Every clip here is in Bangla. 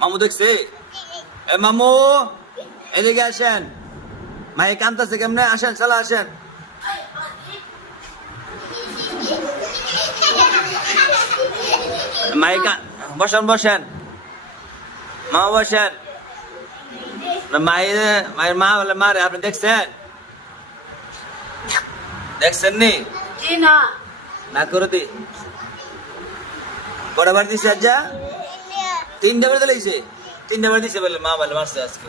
মামু দেখছে? এ মামু এদিকে আসেন। মাই কান্তাছে কেমনে? আসেন চলো আসেন। মাই কান বসেন বসেন। মা বসেন। মায়ের মায়ের মা বলে মারে আপনি দেখছেন? দেখছেন নি। না করে দি। কটা বার দিছে আজ্জা? তিনটা বার দিলেছে তিনটা বার দিছে বলে মা বলে মারছে আজকে।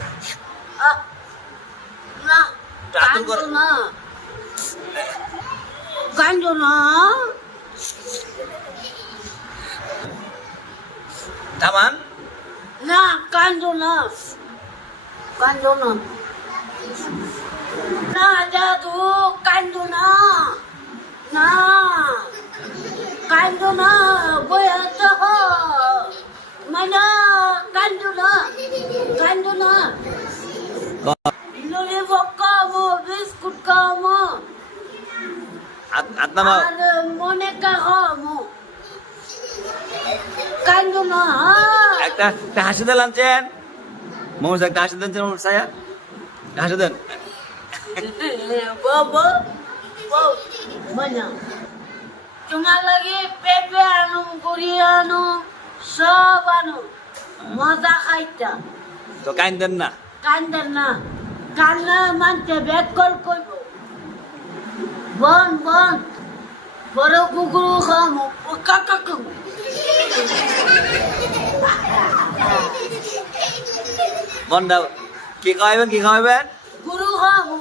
না না। কান্দো না। না কান্দো না। কান্দো না। না দাদু কান্দো না। না কান্দো না বয়া তো মানে কান্দো না কান্দো না ললিপপ খাব বিস্কুট খাব হাত মনে খাব কান্দো না একটা একটা হাসি দিলাম চেন মোমো একটা হাসি দেন চেন সায়া হাসি দেন বাবা বানা তোমার লাগে পেঁপে আনো গুড়ি আনো সব আনো মজা খাইতা তো কাইন দেন না কান্দার না কান্না মানতে ব্যাক কল করব বন বন বড় কুকুর খামো ও কাকা দাও কি খাওয়াবেন কি খাওয়াবেন গুরু খামো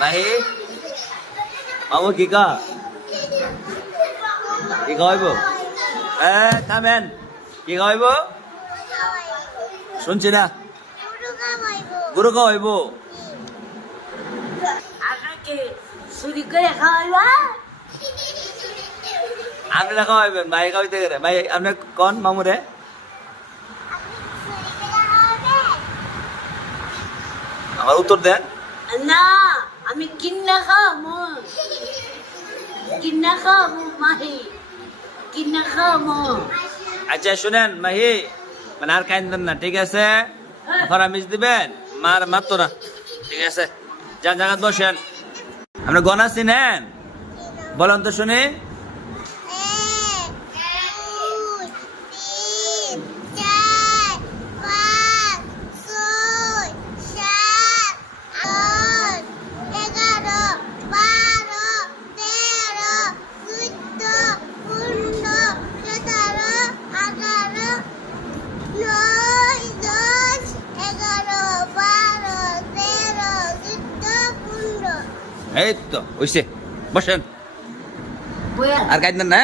মাহি মামু কি কা কি খাওয়াইব? এ থামেন। কি খাওয়াইব শুনছি না। গুরু খাওয়াইব আকাকে চুরি করে খাওয়াইবা আপনি না খাওয়াইবেন ভাই খাওয়াইতে গেলে। ভাই আপনি কন মামুরে? আমার উত্তর দেন। না আমি কিন্না খামো কিন্না খামো মাহি। কিন্না খামো আচ্ছা শুনেন, মাহি মানে আর খাইন দেন না, ঠিক আছে? ফরামিজ দিবেন? মার মারতো না। ঠিক আছে? যান জায়গা বসেন। আপনি গনা চিনেন? বলেন তো শুনি। এই তো ওইসে বসেন। আর খাইন না